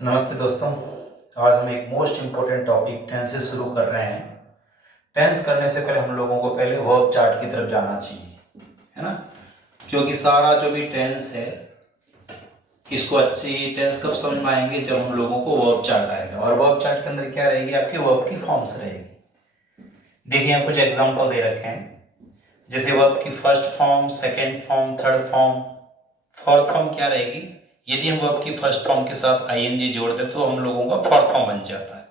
नमस्ते दोस्तों। आज हम एक मोस्ट इम्पोर्टेंट टॉपिक टेंस से शुरू कर रहे हैं। टेंस करने से पहले हम लोगों को पहले वर्ब चार्ट की तरफ जाना चाहिए, है ना। क्योंकि सारा जो भी टेंस है इसको अच्छी टेंस कब समझ में आएंगे, जब हम लोगों को वर्ब चार्ट आएगा। और वर्ब चार्ट के अंदर क्या रहेगी, आपके वर्ब की फॉर्म्स रहेगी। देखिए यहाँ कुछ एग्जाम्पल दे रखे हैं, जैसे वर्ब की first form, second form, third form. Fourth form क्या रहेगी, यदि हम वर्ब की फर्स्ट फॉर्म के साथ आईएनजी जोड़ दें तो हम लोगों का फोर्थ फॉर्म बन जाता है।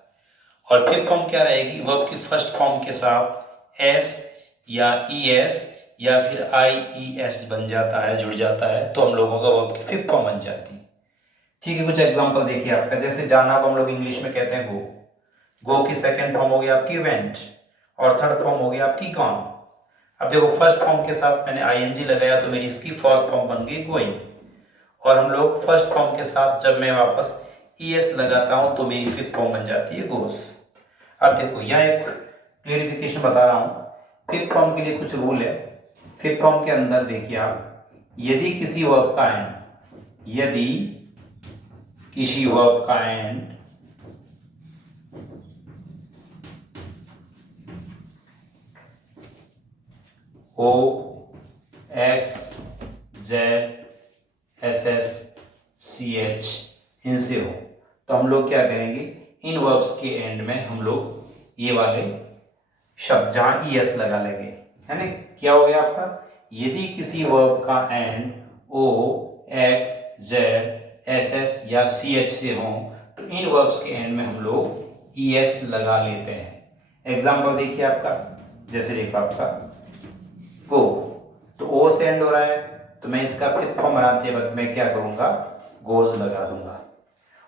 और फिफ्थ फॉर्म क्या रहेगी, वर्ब की फर्स्ट फॉर्म के साथ एस या ईएस या फिर आईईएस बन जाता है, जुड़ जाता है, तो हम लोगों का वर्ब की फिफ्थ फॉर्म बन जाती है। ठीक है, कुछ एग्जांपल देखिए आपका, जैसे जाना को हम लोग इंग्लिश में कहते हैं गो की सेकेंड फॉर्म हो गई आपकी वेंट और थर्ड फॉर्म हो गई आपकी गॉन। अब देखो फर्स्ट फॉर्म के साथ मैंने आईएनजी लगाया तो मेरी इसकी फोर्थ फॉर्म बन गई गोइंग। और हम लोग फर्स्ट फॉर्म के साथ जब मैं वापस ईएस लगाता हूं तो मेरी फिफ्थ फॉर्म बन जाती है गोस। अब देखो यह एक क्लेरिफिकेशन बता रहा हूं, फिफ्थ फॉर्म के लिए कुछ रूल है। फिफ्थ फॉर्म के अंदर देखिए आप, यदि किसी वर्ब का end O X Z S S C H इनसे हो तो हम लोग क्या करेंगे, इन वर्ब्स के एंड में हम लोग ये वाले शब्द जहां ईएस लगा लेंगे, है ना। क्या हो गया आपका, यदि किसी वर्ब का end O X Z S S या सी एच से हो तो इन वर्ब्स के एंड में हम लोग ईएस लगा लेते हैं। एग्जाम्पल देखिए आपका, जैसे देखो आपका गो, तो ओ से एंड हो रहा है तो मैं इसका फिफ्थ फॉर्म बनाते वक्त मैं क्या करूंगा, गोज लगा दूंगा।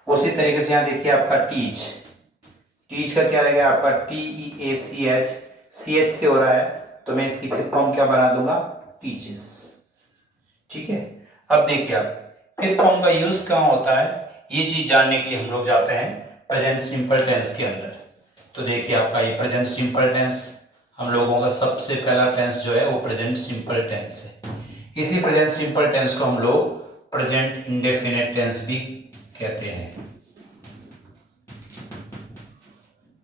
उसी तरीके से यहाँ देखिए आपका टीच का क्या रहेगा आपका TEACH, CH से हो रहा है तो मैं इसकी फिफ्थ फॉर्म क्या बना दूंगा, टीचेस। ठीक है, अब देखिए आप फिफ्थ फॉर्म का यूज कहाँ होता है, ये चीज जानने के लिए हम लोग जाते हैं प्रेजेंट सिंपल टेंस के अंदर। तो देखिए आपका ये प्रेजेंट सिंपल टेंस, हम लोगों का सबसे पहला टेंस जो है वो प्रेजेंट सिंपल टेंस है। इसी प्रेजेंट सिंपल टेंस को हम लोग प्रेजेंट इंडेफिनिट टेंस भी कहते हैं।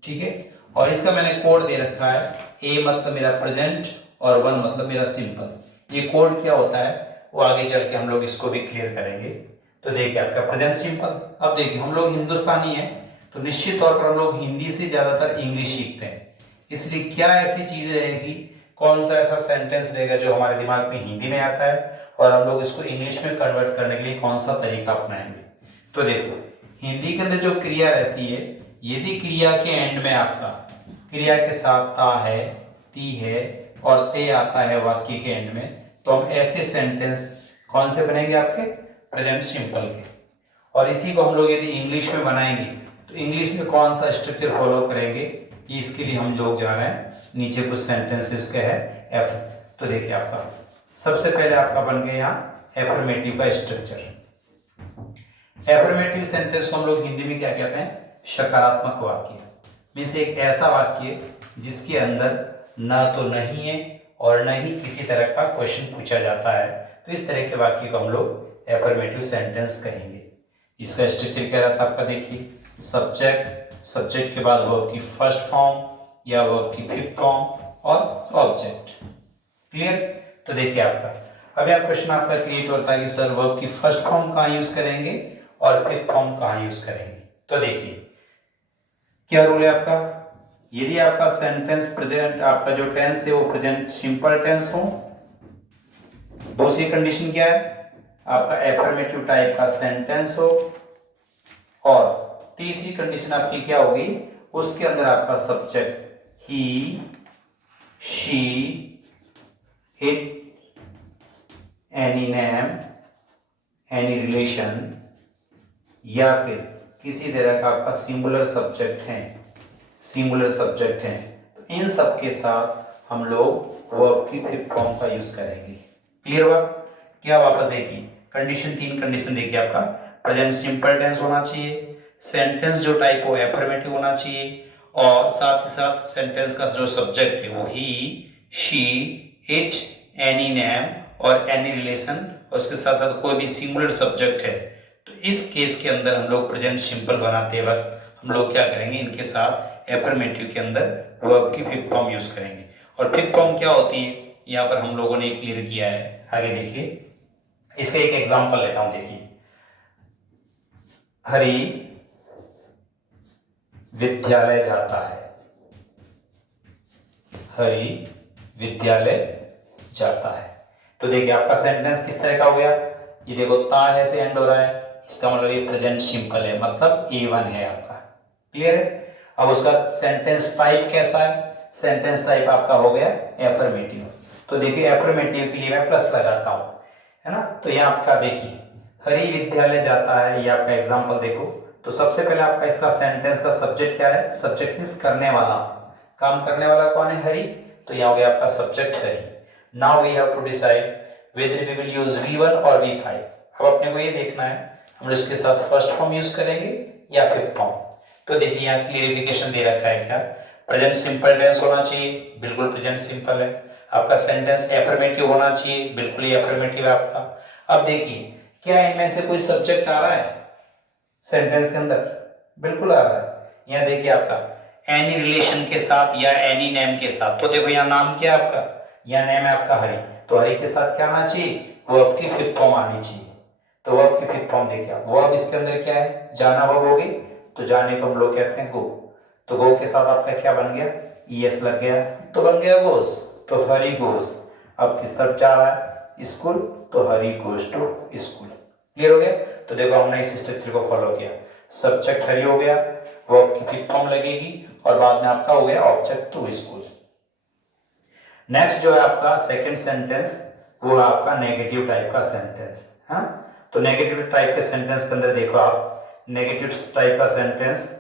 ठीक है, और इसका मैंने कोड दे रखा है, ए मतलब मेरा प्रेजेंट और वन मतलब मेरा सिंपल। ये कोड क्या होता है वो आगे चल के हम लोग इसको भी क्लियर करेंगे। तो देखिए आपका प्रेजेंट सिंपल, अब देखिए हम लोग हिंदुस्तानी हैं तो निश्चित तौर पर हम लोग हिंदी से ज्यादातर इंग्लिश सीखते हैं, इसलिए क्या ऐसी चीज रहेगी, कौन सा ऐसा सेंटेंस रहेगा जो हमारे दिमाग में हिंदी में आता है और हम लोग इसको इंग्लिश में कन्वर्ट करने के लिए कौन सा तरीका अपनाएंगे। तो देखो हिंदी के अंदर जो क्रिया रहती है, यदि क्रिया के एंड में आपका क्रिया के साथ ता है, ती है और ते आता है वाक्य के एंड में, तो हम ऐसे सेंटेंस कौन से बनेंगे आपके, प्रेजेंट सिंपल के। और इसी को हम लोग यदि इंग्लिश में बनाएंगे तो इंग्लिश में कौन सा स्ट्रक्चर फॉलो करेंगे, ये इसके लिए हम लोग जा रहे हैं, नीचे कुछ सेंटेंसेस का है एफ। तो देखिए आपका सबसे पहले आपका बन गया यहाँ एफर्मेटिव का स्ट्रक्चर। एफर्मेटिव सेंटेंस को हम लोग हिंदी में क्या कहते हैं, सकारात्मक वाक्य। मीन्स एक ऐसा वाक्य जिसके अंदर ना तो नहीं है और न ही किसी तरह का क्वेश्चन पूछा जाता है, तो इस तरह के वाक्य को हम लोग एफर्मेटिव सेंटेंस कहेंगे। इसका स्ट्रक्चर क्या रहता है आपका, देखिए सब्जेक्ट के बाद वर्ब की फर्स्ट फॉर्म या वर्ब की फिफ्थ फॉर्म और ऑब्जेक्ट। क्लियर, तो देखिए आपका अब यह क्वेश्चन आपका क्रिएट होता है कि सर वर्ब की फर्स्ट फॉर्म कहाँ यूज करेंगे और फिफ्थ फॉर्म कहाँ यूज करेंगे। तो देखिए क्या रूल है आपका, यदि आपका सेंटेंस प्रेजेंट, आपका जो टेंस है वो प्रेजेंट सिंपल टेंस हो, दूसरी कंडीशन क्या है, आपका एफर्मेटिव टाइप का सेंटेंस हो, और तीसरी कंडीशन आपकी क्या होगी, उसके अंदर आपका subject he, she, it, any name, any relation या फिर किसी तरह का आपका सिंगुलर सब्जेक्ट है, तो इन सब के साथ हम लोग वर्ब की फिफ्थ फॉर्म का यूज करेंगे। क्लियर हुआ क्या, वापस देखिए कंडीशन, तीन कंडीशन देखिए आपका, प्रेजेंट सिंपल टेंस होना चाहिए, सेंटेंस जो टाइप हो एफर्मेटिव होना चाहिए, और साथ ही साथ सेंटेंस का जो सब्जेक्ट है वो ही, शी, इट, एनी नेम और एनी रिलेशन, और उसके साथ साथ कोई भी सिंगुलर सब्जेक्ट है तो इस केस के अंदर हम लोग प्रेजेंट सिंपल बनाते वक्त हम लोग क्या करेंगे, इनके साथ एफर्मेटिव के अंदर वर्ब की फिफ्थ फॉर्म यूज करेंगे। और फिफ्थ फॉर्म क्या होती है यहाँ पर हम लोगों ने क्लियर किया है। आगे देखिए, इसका एक एग्जांपल लेता हूं। देखिए, हरि विद्यालय जाता है। हरि विद्यालय जाता है। तो देखिए आपका सेंटेंस किस तरह का हो गया, ये देखो ता है से एंड हो रहा है, इसका मतलब ये प्रेजेंट सिंपल है, मतलब A1 है आपका। क्लियर है। अब उसका सेंटेंस टाइप कैसा है, सेंटेंस टाइप आपका हो गया एफर्मेटिव। तो देखिए एफर्मेटिव के लिए मैं प्लस लगाता हूं, है ना। तो ये आपका देखिए हरि विद्यालय जाता है, ये आपका एग्जांपल देखो। तो सबसे पहले आपका इसका सेंटेंस का सब्जेक्ट क्या है, सब्जेक्ट मींस करने वाला, काम करने वाला कौन है, हरि। तो यह हो गया आपका subject Hari. Now we have to decide whether we will use V1 और V5। अब अपने को ये देखना है हम इसके साथ फर्स्ट फॉर्म यूज करेंगे या फिफ्थ फॉर्म। तो देखिए यहाँ क्लियरिफिकेशन दे रखा है, क्या प्रेजेंट सिंपल टेंस होना चाहिए, बिल्कुल प्रेजेंट सिंपल है। आपका सेंटेंस एफर्मेटिव होना चाहिए, बिल्कुल ही एफर्मेटिव है आपका। अब देखिए क्या इनमें से कोई सब्जेक्ट आ रहा है सेंटेंस के अंदर, बिल्कुल आ रहा है। यहाँ देखिए आपका एनी रिलेशन के साथ या एनी नेम के साथ। तो देखो यहाँ नाम क्या है आपका, यहाँ नेम है आपका हरि, तो हरि के साथ क्या आना चाहिए, वर्ब की फिफ्थ फॉर्म आनी चाहिए। तो वर्ब की फिफ्थ फॉर्म देखिए आप, वर्ब इसके अंदर क्या है, जाना वर्ब हो गई, तो जाने को हम लोग कहते हैं गो। तो गो के साथ आपका क्या बन गया, ईएस लग गया, तो बन गया गोस। तो हरि गोस, अब किस तरफ जा रहा है, स्कूल, तो Hari goes to school. Clear हो गया। तो देखो हमने इस स्ट्रक्चर को फॉलो किया, सब्जेक्ट हरि हो गया, वर्ब की फिफ्थ फॉर्म लगेगी और बाद में आपका हो गया ऑब्जेक्ट टू स्कूल। नेक्स्ट जो है आपका सेकंड सेंटेंस, वो है आपका नेगेटिव टाइप का सेंटेंस। हाँ, तो नेगेटिव टाइप के सेंटेंस के अंदर देखो आप, नेगेटिव टाइप का सेंटेंस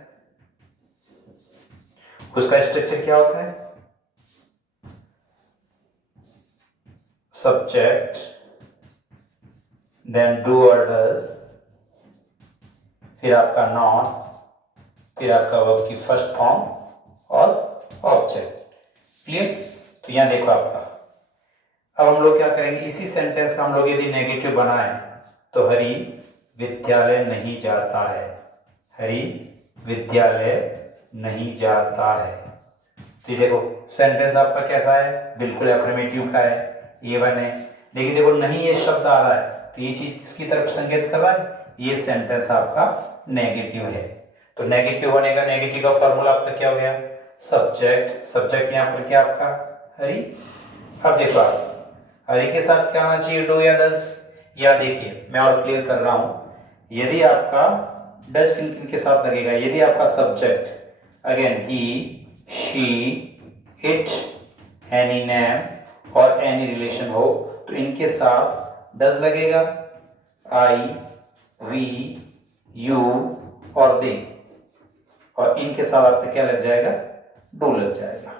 उसका स्ट्रक्चर क्या होता है, सब्जेक्ट, देन डू और डज, फिर आपका नॉट, फिर आपका वर्ब की फर्स्ट फॉर्म और ऑब्जेक्ट। क्लियर। तो यहां देखो आपका, अब हम लोग क्या करेंगे, इसी सेंटेंस का हम लोग यदि नेगेटिव बनाए तो हरि विद्यालय नहीं जाता है, हरि विद्यालय नहीं जाता है। तो ये देखो सेंटेंस आपका कैसा है, बिल्कुल एफर्मेटिव का है, A1 है। लेकिन देखो नहीं ये शब्द आ रहा है, तो ये चीज किसकी तरफ संकेत कर रहा है, ये सेंटेंस आपका नेगेटिव है। तो नेगेटिव होने का, नेगेटिव का फॉर्मूला आपका क्या हो गया, सब्जेक्ट, सब्जेक्ट यहाँ पर क्या आपका हरि। अब देखो आप हरि के साथ क्या आना चाहिए, डू या डज। या देखिए मैं और क्लियर कर रहा हूं, यदि आपका डज किन किन के साथ लगेगा, यदि आपका subject again he, she, it, any name और एनी रिलेशन हो तो इनके साथ डज लगेगा, आई, वी, यू और दे, और इनके साथ आपका क्या लग जाएगा, डू लग जाएगा।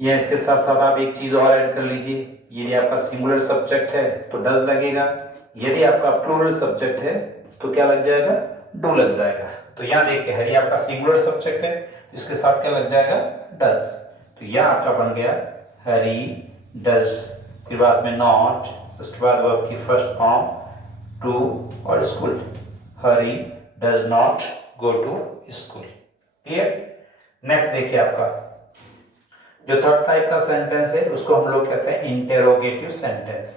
या इसके साथ साथ आप एक चीज और ऐड कर लीजिए, यदि आपका सिंगुलर सब्जेक्ट है तो डज लगेगा, यदि आपका प्लूरल सब्जेक्ट है तो क्या लग जाएगा, डू लग जाएगा। तो यहां देखिए हरि आपका सिंगुलर सब्जेक्ट है तो इसके साथ क्या लग जाएगा, डज। तो यह आपका बन गया हरि डज, फिर बाद में नॉट, उसके बाद वर्ब की फर्स्ट फॉर्म टू और school, Hari does not go to school. Clear. Next देखिए आपका जो थर्ड टाइप का सेंटेंस है उसको हम लोग कहते हैं इंटेरोगेटिव सेंटेंस।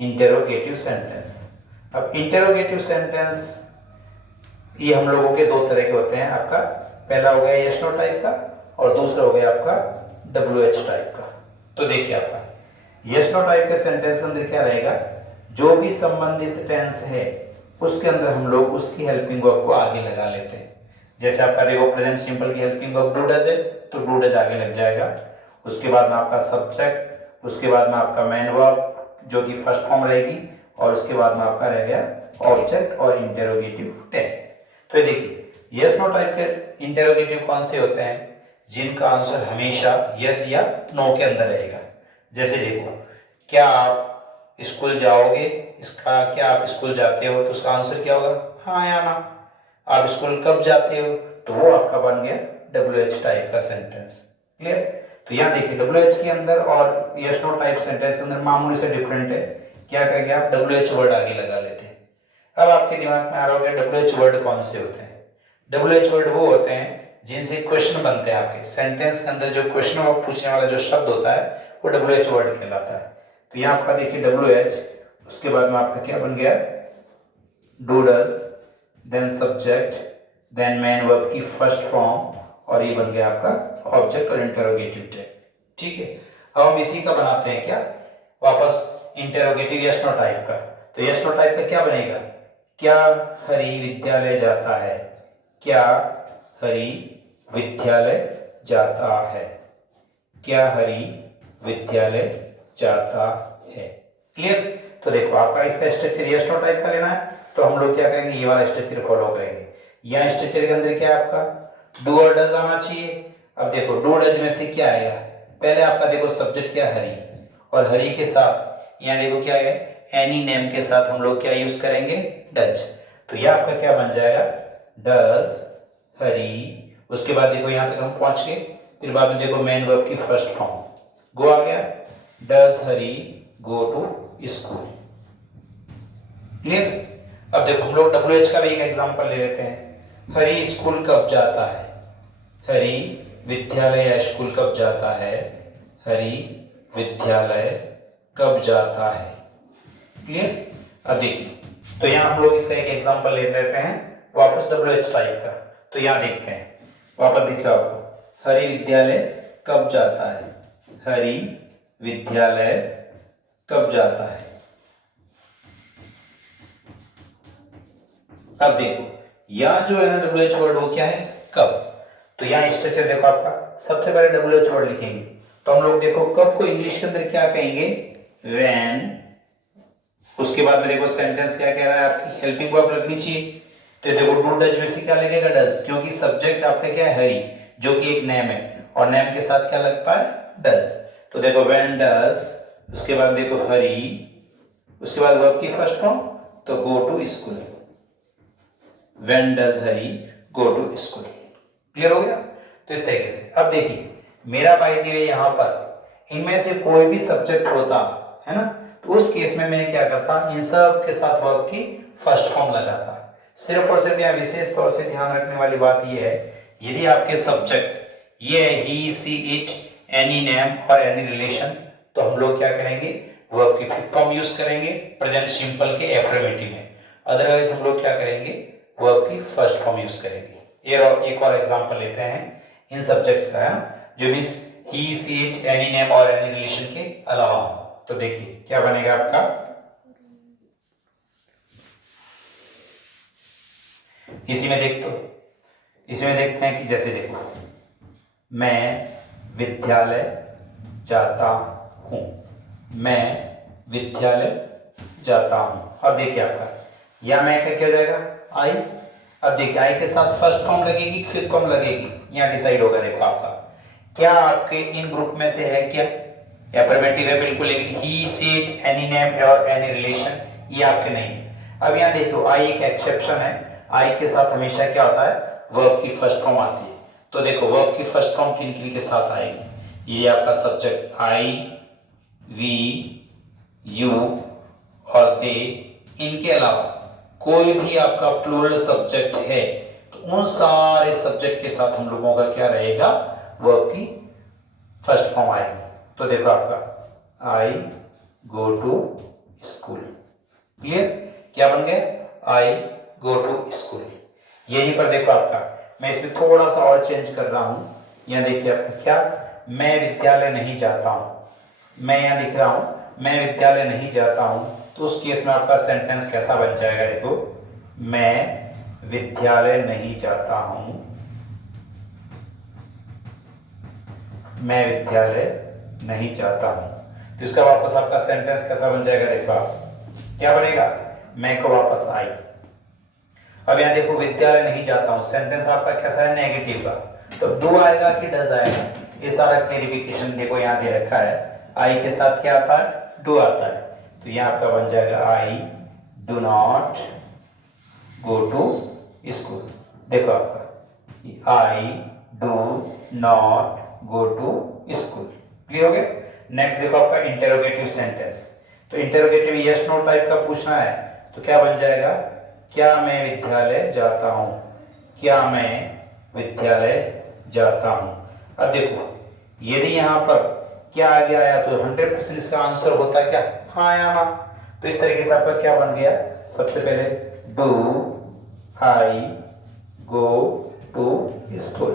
इंटेरोगेटिव सेंटेंस, अब इंटेरोगेटिव सेंटेंस ये हम लोगों के दो तरह के होते हैं। आपका पहला हो गया यस नो टाइप का और दूसरा हो गया आपका WH टाइप का। तो देखिए आपका यस नो टाइप के सेंटेंस के अंदर क्या रहेगा, जो भी संबंधित टेंस है उसके अंदर हम लोग उसकी हेल्पिंग वर्ब को आगे लगा लेते हैं। जैसे आपका देखो प्रेजेंट सिंपल की हेल्पिंग वर्ब डू डज है तो डू डज आगे लग जाएगा, उसके बाद में आपका सब्जेक्ट, उसके बाद में आपका मेन वर्ब जो कि फर्स्ट फॉर्म रहेगी और उसके बाद में आपका रह गया ऑब्जेक्ट और इंटेरोगेटिव टैग। तो ये देखिए यस नो टाइप के इंटेरोगेटिव कौन से होते हैं, जिनका आंसर हमेशा यस या नो के अंदर रहेगा। जैसे देखो क्या आप स्कूल जाओगे, इसका क्या आप स्कूल जाते हो तो उसका आंसर क्या होगा, हाँ या ना। आप स्कूल कब जाते हो तो वो आपका बन गया WH टाइप का सेंटेंस। क्लियर। तो यहाँ देखिए WH के अंदर और यस नो टाइप सेंटेंस के अंदर मामूली से डिफरेंट है क्या करेंगे आप, WH वर्ड आगे लगा लेते हैं। अब आपके दिमाग में आ रहा होगा WH वर्ड कौन से होते हैं। WH वर्ड वो होते हैं जिनसे क्वेश्चन बनते हैं, आपके सेंटेंस के अंदर जो क्वेश्चन और पूछने वाला जो शब्द होता है वो WH वर्ड कहलाता है। तो यहाँ आपका देखिए WH, उसके बाद में आपका क्या बन गया, do does, then subject, then main verb की फर्स्ट फॉर्म, और ये बन गया आपका ऑब्जेक्ट और इंटरोगेटिव टैग। ठीक है, अब हम इसी का बनाते हैं क्या, वापस इंटरोगेटिव यस नो टाइप का। तो यस नो टाइप का क्या बनेगा, क्या हरि विद्यालय जाता है, क्या हरि विद्यालय जाता है, क्या हरि विद्यालय जाता है। क्लियर। तो देखो आपका इसका स्ट्रक्चर यस नो टाइप का लेना है, तो हम लोग क्या करेंगे, ये वाला स्ट्रक्चर फॉलो करेंगे। यहाँ स्ट्रक्चर के अंदर क्या है आपका, डू और डज आना चाहिए। अब देखो डू डज में से क्या आएगा, पहले आपका देखो सब्जेक्ट क्या हरि, और हरि के साथ यहाँ देखो क्या है, एनी नेम के साथ हम लोग क्या यूज करेंगे, डज। तो यह आपका क्या बन जाएगा, डज हरि, उसके बाद देखो यहाँ तक हम पहुंच गए, फिर बाद में देखो मेन वर्ब की फर्स्ट फॉर्म गो आ गया, does Hari go to school. Clear. अब देखो हम लोग WH का भी एक एग्जांपल ले लेते हैं, हरि स्कूल कब जाता है, हरि विद्यालय या स्कूल कब जाता है, हरि विद्यालय कब जाता है। क्लियर। अब देखिए, तो यहाँ हम लोग इसका एक एग्जांपल ले लेते हैं वापस WH टाइप का। तो यहाँ देखते हैं, वापस देखिए आपको, हरि विद्यालय कब जाता है, हरि विद्यालय कब जाता है। अब देखो यहाँ जो है ना WH वर्ड वो क्या है, कब। तो यहाँ स्ट्रक्चर देखो आपका, सबसे पहले WH वर्ड लिखेंगे, तो हम लोग देखो कब को इंग्लिश के अंदर क्या कहेंगे, व्हेन। उसके बाद में देखो सेंटेंस क्या कह रहा है, आपकी हेल्पिंग वर्ब लगनी चाहिए। तो देखो डू डज में से क्या लगेगा, डज, क्योंकि सब्जेक्ट आपका क्या है हरि, जो कि एक नेम है, और नेम के साथ क्या लगता है, डज। तो देखो व्हेन डज, उसके बाद देखो हरि, उसके बाद वर्ब की फर्स्ट फॉर्म, तो go to school, when does Hari go to school. Clear हो गया। तो इस तरीके से अब देखिए मेरा बाय द वे यहाँ पर इनमें से कोई भी सब्जेक्ट होता है ना, तो उस केस में मैं क्या करता, इन सब के साथ वर्ब की फर्स्ट फॉर्म लगाता। सिर्फ और सिर्फ यहाँ विशेष तौर से ध्यान रखने वाली बात यह है, यदि आपके सब्जेक्ट ये ही, सी, इट, एनी नेम और एनी रिलेशन, तो हम लोग क्या करेंगे, वर्ब की फिफ्थ फॉर्म यूज करेंगे प्रेजेंट सिंपल के एफर्मेटिव में। अदरवाइज हम लोग क्या करेंगे, वर्ब की फर्स्ट फॉर्म यूज करेंगे। एक और एग्जांपल लेते हैं इन सब्जेक्ट्स का, है ना, जो भी ही, सी, इट, एनी नेम और एनी रिलेशन के अलावा हो। तो देखिए क्या बनेगा आपका, इसमें देखते हैं कि जैसे देखो, मैं विद्यालय जाता हूं, मैं विद्यालय जाता हूं। अब देखिए आपका या मैं क्या किया जाएगा, आई। अब देखिए आई के साथ फर्स्ट फॉर्म लगेगी, फिफ्थ फॉर्म लगेगी, यहाँ डिसाइड होगा। देखो आपका क्या आपके इन ग्रुप में से है क्या, एफर्मेटिव है बिल्कुल, लेकिन ही, सी, इट, एनी नेम और एनी रिलेशन ये आपके नहीं है। अब यहाँ देखो आई एक एक्सेप्शन है, आई के साथ हमेशा क्या होता है, वर्ब की फर्स्ट फॉर्म आती है। तो देखो वर्ब की फर्स्ट फॉर्म किन किन के साथ आएगी, ये आपका सब्जेक्ट आई, वी, यू और दे, इनके अलावा कोई भी आपका प्लूरल सब्जेक्ट है तो उन सारे सब्जेक्ट के साथ हम लोगों का क्या रहेगा, वर्ब की फर्स्ट फॉर्म आएगी। तो देखो आपका आई गो टू स्कूल। क्लियर। क्या बन गया, आई गो टू स्कूल। यहीं पर देखो आपका मैं इसमें थोड़ा सा और चेंज कर रहा हूं। यहाँ देखिए आपका क्या, मैं विद्यालय नहीं जाता हूं, मैं यहाँ लिख रहा हूं मैं विद्यालय नहीं जाता हूं। तो उस केस में आपका सेंटेंस कैसा बन जाएगा, देखो मैं विद्यालय नहीं जाता हूं, मैं विद्यालय नहीं जाता हूं। तो इसका वापस आपका सेंटेंस कैसा बन जाएगा, देखो आप क्या बनेगा, मैं को वापस आई। अब यहाँ देखो विद्यालय नहीं जाता हूं, सेंटेंस आपका कैसा है, नेगेटिव का, तो डू आएगा कि डज आएगा, ये सारा क्लेरिफिकेशन देखो यहाँ दे रखा है। आई के साथ क्या आता है, डू आता है। तो यहाँ आपका बन जाएगा I do not go to school. देखो आपका I do not go to school. Clear हो गया। नेक्स्ट देखो आपका इंटेरोगेटिव सेंटेंस। तो इंटेरोगेटिव यस नो टाइप का पूछना है तो क्या बन जाएगा, क्या मैं विद्यालय जाता हूं, क्या मैं विद्यालय जाता हूं। अब देखो यदि यहाँ पर क्या आगे आया तो 100% इसका आंसर होता क्या, हाँ या ना। तो इस तरीके से आपका क्या बन गया, सबसे पहले do I go to school,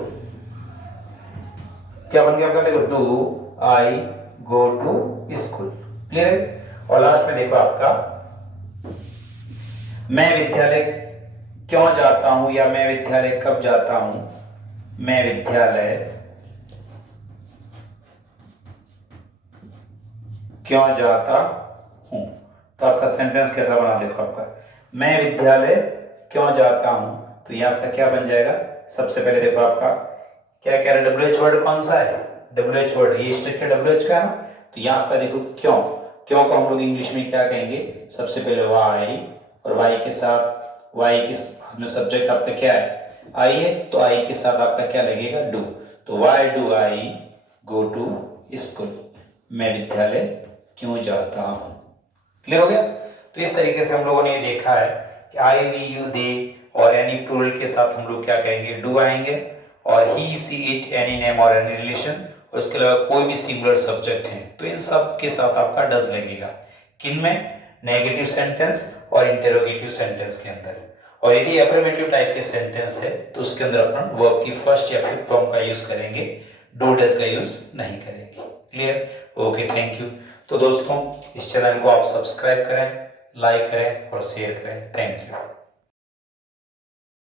क्या बन गया आपका, देखो do I go to school, clear है। और लास्ट में देखो आपका मैं विद्यालय क्यों जाता हूं या मैं विद्यालय कब जाता हूं, मैं विद्यालय क्यों जाता हूं। तो आपका सेंटेंस कैसा बना, देखो आपका मैं विद्यालय क्यों जाता हूं, तो ये आपका क्या बन जाएगा, सबसे पहले देखो आपका क्या कह रहा है, डब्ल्यू एच वर्ड कौन सा है, डब्ल्यू एच वर्ड, ये स्ट्रक्चर डब्ल्यू एच का है ना। तो यहाँ आपका देखो क्यों, क्यों को हम लोग इंग्लिश में क्या कहेंगे, सबसे पहले वाई, और वाई के साथ वाई के में सब्जेक्ट आपका क्या है, आई है, तो आई के साथ आपका क्या लगेगा, डू। तो why do I go to school, मैं विद्यालय क्यों जाता हूं, क्लियर हो गया। तो इस तरीके से हम लोगों ने ये देखा है कि आई वी यू दे और एनी प्लूरल के साथ हम लोग क्या कहेंगे, डू आएंगे, और ही सी इट एनी नेम और एनी रिलेशन, और इसके अलावा कोई भी सिंगुलर सब्जेक्ट है तो इन सब के साथ आपका डज लगेगा, किन में, नेगेटिव सेंटेंस और इंटेरोगेटिव सेंटेंस के अंदर। और यदि अफर्मेटिव टाइप के सेंटेंस है तो उसके अंदर अपन वर्ब की फर्स्ट या फिर फ्रॉम का यूज करेंगे, डू डज का यूज नहीं करेंगे, क्लियर, ओके, थैंक यू। तो दोस्तों इस चैनल को आप सब्सक्राइब करें, लाइक करें और शेयर करें, थैंक यू।